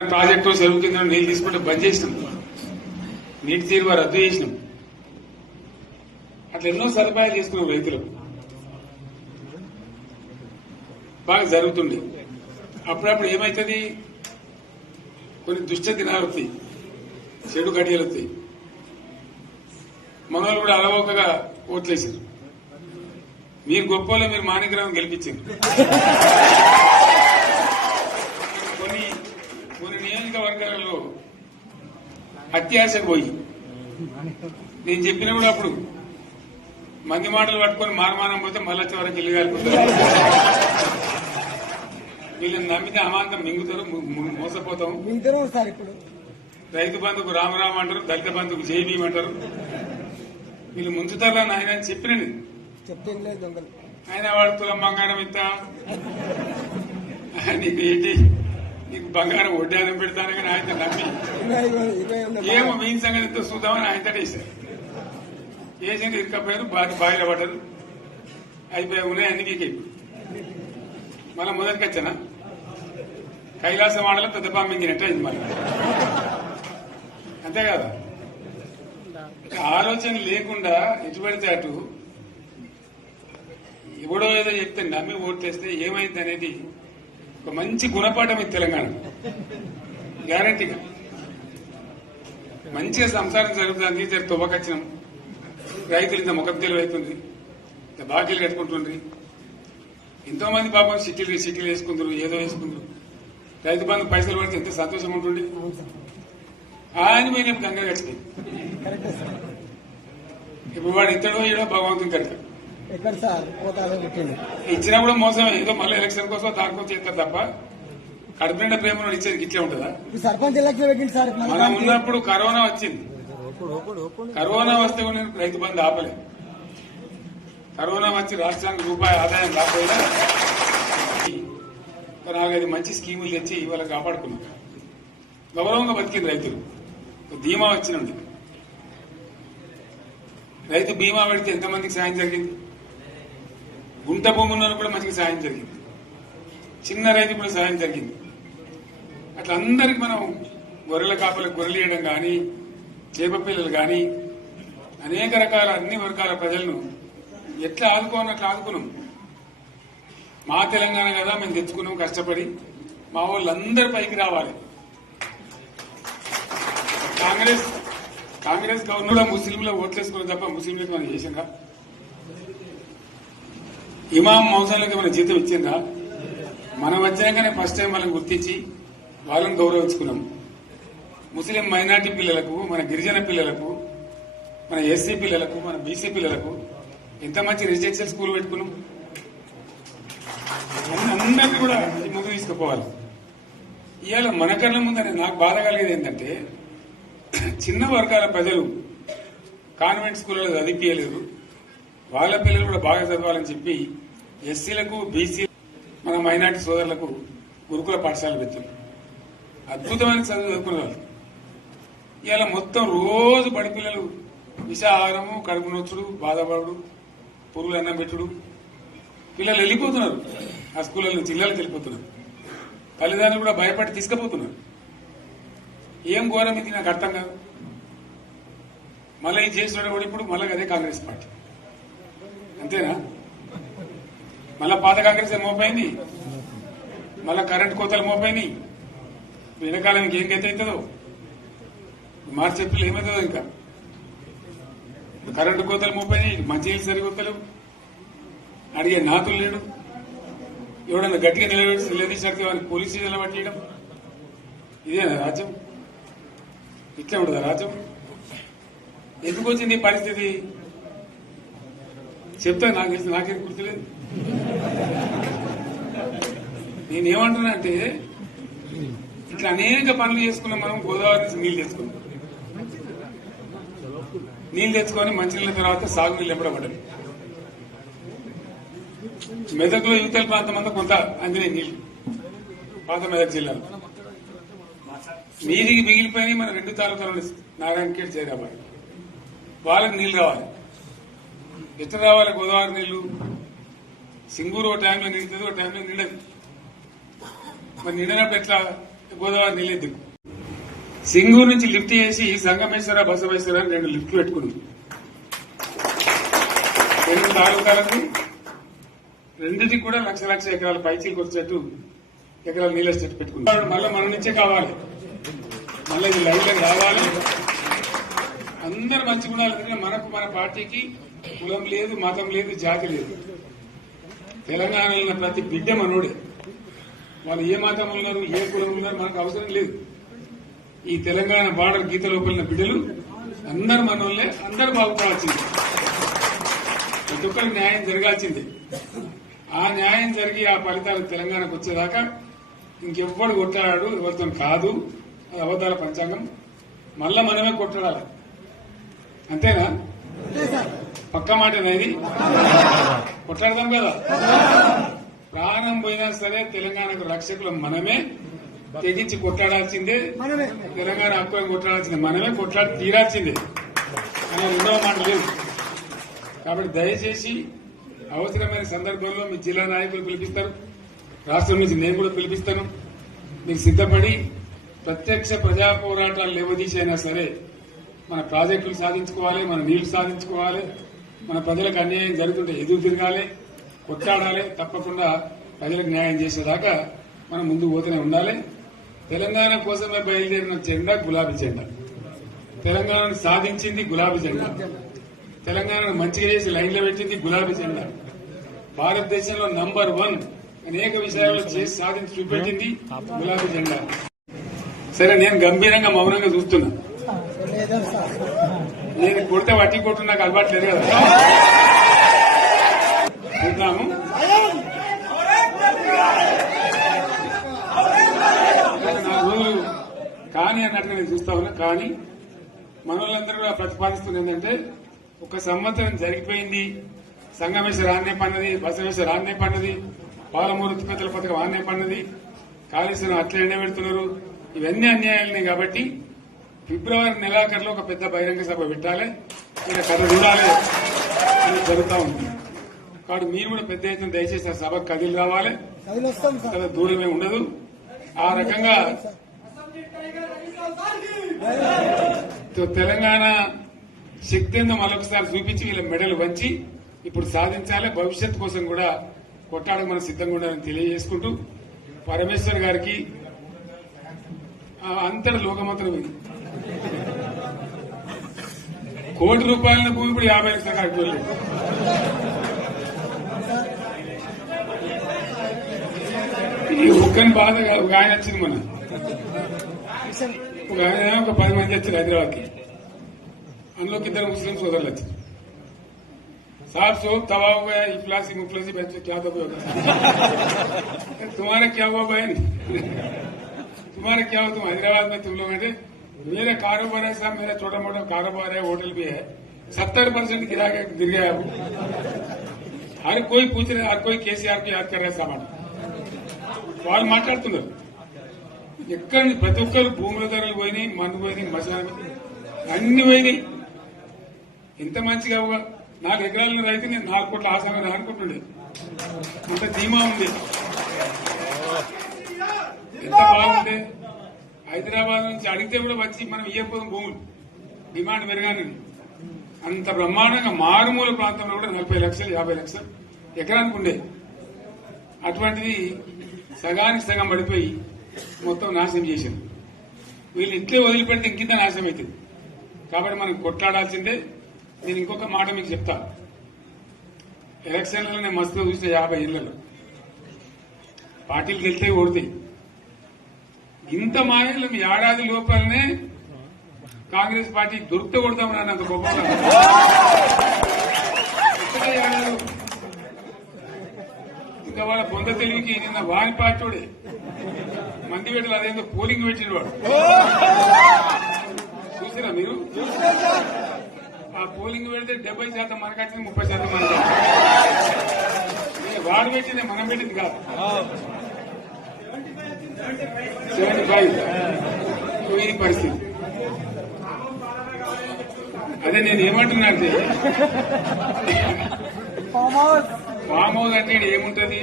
Project చెరువు కింద నీళ్లు తీసుకుంటే బంద్ చేసినాం, నీటి తీరువ రద్దు చేసినాం. అట్లా ఎన్నో సదుపాయాలు చేసుకున్నాం. రైతులు బాగా జరుగుతుంది. అప్పుడప్పుడు ఏమవుతుంది, కొన్ని దుష్ట దినాలు వస్తాయి, చెడు గడియలు వస్తాయి. మనోళ్ళు కూడా అలవోకగా ఓట్లేసారు. మీరు గొప్పలో మీరు మాణిగ్రహం గెలిపించారు. కొన్ని నియోజకవర్గాలలో అత్యాశకు పోయి నేను చెప్పిన కూడా అప్పుడు మంది మాటలు పట్టుకొని మారమానం పోతే మళ్ళీ వరకు ఇల్లు కాలిపోతారు. వీళ్ళని నమ్మితే అమాంతం మింగుతారు, మోసపోతాం. రైతు బంధుకు రామరామ అంటారు, దళిత బంధుకు జైబీం అంటారు. వీళ్ళు ముంచుతారా ఆయన అని చెప్పినండి. ఆయన వాడు తులం బంగారం ఇస్తా, నీకు ఏంటి, నీకు బంగారం వడ్డానం పెడతాను కానీ ఆయన నమ్మి ఏమో మీ సంగతి ఎంతో చూద్దామని ఆయన వేశారు. వేసింది ఇరుకపోయారు, బాయిల పడ్డారు, అయిపోయి ఉన్నాయి అన్ని వీకే. మళ్ళీ మొదటికి వచ్చానా కైలాస వాడలో పెద్ద పంపించినట్టు అయింది. మళ్ళీ అంతే కదా, ఆలోచన లేకుండా ఎటు పడితే అటు ఎవడో ఏదో చెప్తే నమ్మి ఓట్లేస్తే ఏమైంది అనేది ఒక మంచి గుణపాఠం ఇది తెలంగాణ. గ్యారంటీగా మంచిగా సంసారం జరుగుతుంది. తువ్వకచ్చినాం, రైతులు ఇంత ముఖం తెలివైతుంది, ఇంత బాకీలు కట్టుకుంటుండ్రి. ఎంతో మంది పాపం సిటీలు వేసుకుందరు, ఏదో వేసుకుందరు. రైతు బంధు పైసలు పడితే ఎంత సంతోషం ఉంటుంది. ఆయన మేము గంగ కట్టినాయి. ఇప్పుడు వాడు ఇతడో ఏడో భగవంతుని కడతాడు. ఇచ్చినా కూడా మోసం, ఏదో మళ్ళీ ఎలక్షన్ కోసం దానికోసం చేస్తారు తప్ప కడుపు నిండా ప్రేమ ఇచ్చేది ఇట్లే ఉంటుందా? సర్పంచ్ ఎలక్షన్ మనం ఉన్నప్పుడు కరోనా వచ్చింది. కరోనా వస్తే కూడా నేను రైతు బంధు ఆపలేదు. కరోనా వచ్చి రాష్ట్రానికి రూపాయి ఆదాయం రాకపోయినా 4-5 మంచి స్కీములు తెచ్చి ఇవాళ కాపాడుకున్నాం. గౌరవంగా బతికింది రైతులు. బీమా వచ్చినండి, రైతు బీమా పెడితే ఎంతమందికి సాయం జరిగింది. గుంట భూములను కూడా మంచిగా సాయం జరిగింది. చిన్న రైతు కూడా సాయం జరిగింది. అట్లా అందరికి మనం గొర్రెల కాపలకు గొర్రెలు ఇవ్వడం కానీ, చేప పిల్లలు కానీ, అనేక రకాల అన్ని వర్గాల ప్రజలను ఎట్లా ఆదుకోనట్లు ఆదుకున్నాం. మా తెలంగాణ కదా మేము తెచ్చుకున్నాం కష్టపడి. మా వాళ్ళందరూ పైకి రావాలి. కాంగ్రెస్ గవర్నమెంట్ ముస్లింలు ఓట్లేసుకుని తప్ప ముస్లింలకు మనం చేసిందా? ఇమాం మౌసాలకు మన జీతం ఇచ్చిందా? మనం వచ్చినాకనే ఫస్ట్ టైం వాళ్ళని గుర్తించి వాళ్ళని గౌరవించుకున్నాం. ముస్లిం మైనార్టీ పిల్లలకు, మన గిరిజన పిల్లలకు, మన ఎస్సీ పిల్లలకు, మన బీసీ పిల్లలకు ఎంత మంచి రెసిడెన్షియల్ స్కూల్ పెట్టుకున్నాం. అందరినీ కూడా ముందు తీసుకుపోవాలి. ఇవాళ మన కళ్ళ ముందని నాకు బాధ కలిగేది ఏంటంటే, చిన్న వర్గాల ప్రజలు కాన్వెంట్ స్కూళ్ళలో చదివించలేదు. వాళ్ళ పిల్లలు కూడా బాగా చదవాలని చెప్పి ఎస్సీలకు, బీసీ, మన మైనార్టీ సోదరులకు గురుకుల పాఠశాలలు పెట్టారు. అద్భుతమైన చదువు చదువుకునే వాళ్ళు. ఇవాళ మొత్తం రోజు బడి పిల్లలు విషాహారము, కడుపు నొచ్చుడు, బాధపడు, పురుగులు అన్నం పెట్టుడు. పిల్లలు వెళ్ళిపోతున్నారు, ఆ స్కూళ్ళ నుంచి ఇళ్ళకి వెళ్ళిపోతున్నారు. తల్లిదండ్రులు కూడా భయపడి తీసుకుపోతున్నారు. ఏం ఘోరం ఇది నాకు అర్థం కాదు. మళ్ళీ ఇది చేసిన కూడా ఇప్పుడు మళ్ళీ అదే కాంగ్రెస్ పార్టీ. అంతేనా? మళ్ళా పాత కాంగ్రెస్ మోపైంది, మళ్ళా కరెంట్ కోతలు మోపైనాయి. వెనకాలం ఇంకేం గతి అవుతుందో, మార్చి ఏప్రిల్ ఏమవుతుందో. ఇంకా కరెంటు కోతలు మోపైనాయి, మంచినీళ్ళు సరికొత్తలేవు, అడిగే నాతులు లేడు. ఎవడన్నా గట్టిగా నిలదీసినట్టు వారికి పోలీస్ స్టేషన్లో పట్టేయడం. ఇదేనా రాజ్యం? ఇట్లా ఉండదా రాజ్యం? ఎందుకు వచ్చింది ఈ పరిస్థితి చెప్తా. నాకు తెలిసి నాకేం గుర్తులేదు. నేనేమంటున్నా అంటే, ఇట్లా అనేక పనులు చేసుకున్నాం మనం. గోదావరి నుంచి నీళ్లు తెచ్చుకున్నాం. నీళ్లు తెచ్చుకొని మంచినీళ్ళ తర్వాత సాగునీళ్ళు ఎంపడబడ్డాయి. మెదక్లో యువతల ప్రాంతం అంతా కొంత అందినాయి నీళ్లు, పాత మెదక్ జిల్లాలో. నీటికి మిగిలిపోయినాయి మన 2 తాలూకాలు, నారాయణఖేడ్, జైరాబాద్. వాళ్ళకి నీళ్లు రావాలి. ఎట్లా రావాలి గోదావరి నీళ్లు? సింగూరు ఒక టైంలో నిండుతుంది, ఒక టైంలో నిండదు. మరి నిండినప్పుడు ఎట్లా గోదావరి నీళ్ళే దిక్కు. సింగూరు నుంచి లిఫ్ట్ చేసి సంగమేశ్వర బసవేశ్వర అని 2 లిఫ్ట్లు పెట్టుకున్నాం. 2 తాలూకాలకు రెండింటికి కూడా లక్ష ఎకరాల పైచీలకు వచ్చేట్టు ఎకరాల నీళ్ళ స్టెట్ పెట్టుకున్నాం. మళ్ళీ మన నుంచే కావాలి, మళ్ళీ ఇది లైన్లోకి రావాలి. అందరు మంచిగా ఉండాలి. మనకు మన పార్టీకి కులం లేదు, మతం లేదు, జాతి లేదు. తెలంగాణలో ఉన్న ప్రతి బిడ్డ మనోడే. వాళ్ళు ఏ మతం ఉన్నారు, ఏ కులం ఉన్నారు మనకు అవసరం లేదు. ఈ తెలంగాణ బార్డర్ గీత లోపలిన బిడ్డలు అందరు మనోళ్ళే, అందరు బాగుపడాల్సిందే. ప్రతి ఒక్కరికి న్యాయం జరగాల్సిందే. ఆ న్యాయం జరిగి ఆ ఫలితాలు తెలంగాణకు వచ్చేదాకా ఇంకెవ్వడు కొట్లాడాడు, ఎవరితో కాదు. అది అబద్దాల పంచాంగం. మళ్ళా మనమే కొట్లాడాలి. అంతేనా? పక్క మాట అనేది కొట్లాడదాం కదా. ప్రాణం పోయినా సరే తెలంగాణకు రక్షకులు మనమే. తెగించి కొట్లాడాల్సిందే. తెలంగాణ హక్కులను కొట్లాడాల్సిందే. మనమే కొట్లాడి తీరాల్సిందే అనే 2వ మాట లేదు. కాబట్టి దయచేసి అవసరమైన సందర్భంలో మీ జిల్లా నాయకులు పిలిపిస్తారు, రాష్ట్రం నుంచి నేను కూడా పిలిపిస్తాను. మీకు సిద్దపడి ప్రత్యక్ష ప్రజా పోరాటాలు లేవదీసైనా సరే మన ప్రాజెక్టులు సాధించుకోవాలి, మన నీళ్లు సాధించుకోవాలి, మన ప్రజలకు అన్యాయం జరుగుతుంటే ఎదురు తిరగాలి, కొట్లాడాలి. తప్పకుండా ప్రజలకు న్యాయం చేసేదాకా మనం ముందుకు పోతూనే ఉండాలి. తెలంగాణ కోసమే బయలుదేరిన జెండా గులాబీ జెండా. తెలంగాణను సాధించింది గులాబీ జెండా. తెలంగాణను మంచిగా చేసి లైన్లో పెట్టింది గులాబీ జెండా. భారతదేశంలో నంబర్ 1 అనేక విషయాల్లో చేసి సాధించి చూపెట్టింది గులాబీ జెండా. సరే, నేను గంభీరంగా మౌనంగా చూస్తున్నా. నేను కొడితే వట్టి కొట్టు నాకు అలవాటు లేదు కదా. చూద్దాము. కానీ అన్నట్టుగా నేను చూస్తా ఉన్నా. కానీ మనోళ్ళందరూ కూడా ప్రతిపాదిస్తున్న ఏంటంటే, 1 సంవత్సరం జరిగిపోయింది. సంగమేశ్వర ఆన్నే పన్నది, బసవేశ్వర ఆన్నే పన్నది, పాలమూరు ఉత్పత్తుల పథకం ఆన్నే పన్నది, కాళేశ్వరం అట్లా ఎండబెడుతున్నారు. ఇవన్నీ అన్యాయాలనే. కాబట్టి ఫిబ్రవరి నెలాఖరులో ఒక పెద్ద బహిరంగ సభ పెట్టాలి, ఇక్కడ కథ చూడాలి అని జరుగుతూ ఉంది. కాబట్టి మీరు కూడా పెద్ద ఎత్తున దయచేసి ఆ సభకు కదిలి రావాలి. కదా దూరమే ఉండదు. ఆ రకంగా తెలంగాణ శక్తి ఏందో మరొకసారి చూపించి వీళ్ళ మెడలు వంచి ఇప్పుడు సాధించాలి. భవిష్యత్ కోసం కూడా కొట్టాడకు మనం సిద్ధంగా ఉండాలని తెలియజేసుకుంటూ, పరమేశ్వర్ గారికి అంతటి లోకమంత్రమైంది. ₹1,00,00,000 భూమి ఇప్పుడు 50 లక్షల కాడికి వెళ్ళలేదు. ఈ ఒక్కని బాధ ఒక ఆయన వచ్చింది. మన ఒక ఆయన ఒక 10 మంది వచ్చారు హైదరాబాద్కి. అందులోకి 2 ముస్లిం సోదరులు వచ్చారు. साहब सोब तबाह हो गया, इफलासी मुफलसी बच्चे क्या दबे होगा। तुम्हारा क्या हुआ बहन, तुम्हारा क्या हुआ? तुम हैदराबाद में तुम लोग हैं। मेरा कारोबार है साहब, मेरा छोटा मोटा कारोबार है, होटल भी है, 70% गिर गया। हर कोई पूछ रहे, हर कोई केसीआर को याद कर रहे सामान వాళ్ళు మాట్లాడుతున్నారు. ఎక్కడ ప్రతి ఒక్కరు భూముల ధరలు పోయినాయి, మందు పోయినాయి, మసాలా అన్ని పోయినాయి. ఎంత మంచిగా 4 ఎకరాల రైతు నేను 4 కోట్ల ఆసాగా అనుకుంటుండే. అంత ధీమా ఉంది. ఎంత బాగుండే. హైదరాబాద్ నుంచి అడిగితే కూడా వచ్చి మనం ఇయ్యకపోదాం భూములు, డిమాండ్ పెరగాలని. అంత బ్రహ్మాండంగా మారుమూల ప్రాంతంలో కూడా 40 లక్షలు 50 లక్షలు ఎకరానికి ఉండే. అటువంటిది సగానికి సగం పడిపోయి మొత్తం నాశనం చేశారు. వీళ్ళు ఇట్లే వదిలిపెడితే ఇంకింత నాశనం అవుతుంది. కాబట్టి మనం కొట్లాడాల్సిందే. నేను ఇంకొక మాట మీకు చెప్తా. ఎలక్షన్లలో నేను మస్తుగా చూస్తే 50 ఏళ్లలో పార్టీలు గెలితే ఓడితాయి. ఇంత మాయలు మీ ఏడాది లోపలనే కాంగ్రెస్ పార్టీ దొరికితే కొడతామని అన్నంత గొప్పగా ఇంకా వాళ్ళ బొంద తెలివికి నిన్న వారి పార్టీడే మంది పెట్టలు అదేందో పోలింగ్ పెట్టిన వాడు చూసారా మీరు? ఆ పోలింగ్ పెడితే 70% మనకు వచ్చింది, 30% మనకు. వాడు పెట్టింది మనం పెట్టింది కాదు. 75 ఈ పరిస్థితి. అదే నేను ఏమంటున్నా అంటే ఫామ్ హౌస్ అంటే ఈడ ఏముంటది,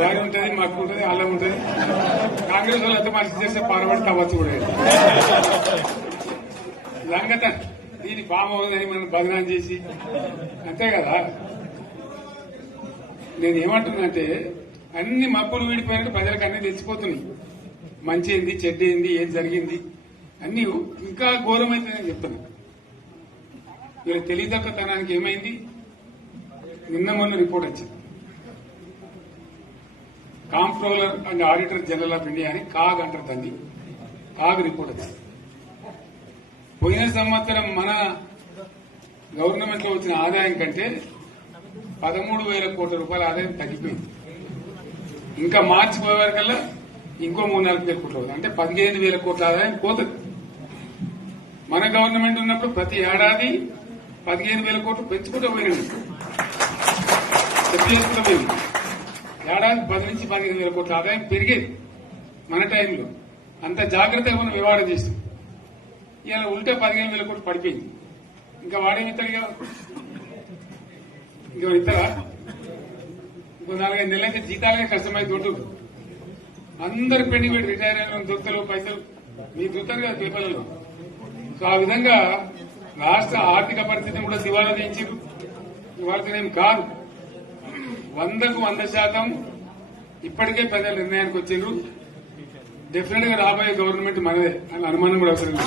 వారి ఉంటది, మక్కు ఉంటది, అల్లం ఉంటది. కాంగ్రెస్ వాళ్ళు ఎంత మంచి చేస్తే పారబడి తవ్వచ్చు కూడా లంగత దీన్ని ఫామ్ హౌస్ అని మనం బదనాం చేసి అంతే కదా. నేను ఏమంటున్నానంటే అన్ని మప్పులు వీడిపోయినట్టు ప్రజలకు అన్ని తెలిసిపోతున్నాయి. మంచి ఏంది, చెడ్డ ఏంది, ఏం జరిగింది అన్ని ఇంకా ఘోరమైందని చెప్తున్నా. వీళ్ళ తెలివితక్కువతనానికి ఏమైంది, నిన్న మొన్న రిపోర్ట్ వచ్చింది. Comptroller and auditor general of India అని కాగ్ అంటారు దాన్ని. కాగ్ రిపోర్ట్ వచ్చింది. పోయిన సంవత్సరం మన గవర్నమెంట్ లో వచ్చిన ఆదాయం కంటే 13,000 కోట్ల రూపాయల ఆదాయం తగ్గిపోయింది. ఇంకా మార్చి పోయే వరకల్లా ఇంకో 3-4 కోట్ల అవుతుంది. అంటే 15,000 కోట్ల ఆదాయం పోతుంది. మన గవర్నమెంట్ ఉన్నప్పుడు ప్రతి ఏడాది 15,000 కోట్లు పెంచుకుంటూ పోయినాడు. చేసుకుంటూ పోయింది. ఏడాది 10 నుంచి 15,000 కోట్ల ఆదాయం పెరిగేది మన టైంలో. అంత జాగ్రత్తగా మనం వ్యవహారం చేస్తాం. ఇలా ఉల్టా 15,000 కోట్లు పడిపోయింది. ఇంకా వాడేమి ఇస్తాడుగా, ఇంకో ఇస్తారా? ఇంకో 4-5 నెలలైతే జీతాలకే కష్టమైంది. దొడ్డు అందరు పెండింగ్ పెట్టి రిటైర్ అయిన దొరుకుతారు పైసలు మీరు దొరుకుతారు కదా పేపర్లలో. సో ఆ విధంగా రాష్ట్ర ఆర్థిక పరిస్థితిని కూడా దివాలా తీయించారు. ఇవాళనేం కాదు, 100కు 100% ఇప్పటికే ప్రజల నిర్ణయానికి వచ్చిండ్రు. డెఫినెట్ గా రాబోయే గవర్నమెంట్ మనదే అని అనుమానం కూడా అవసరం లేదు.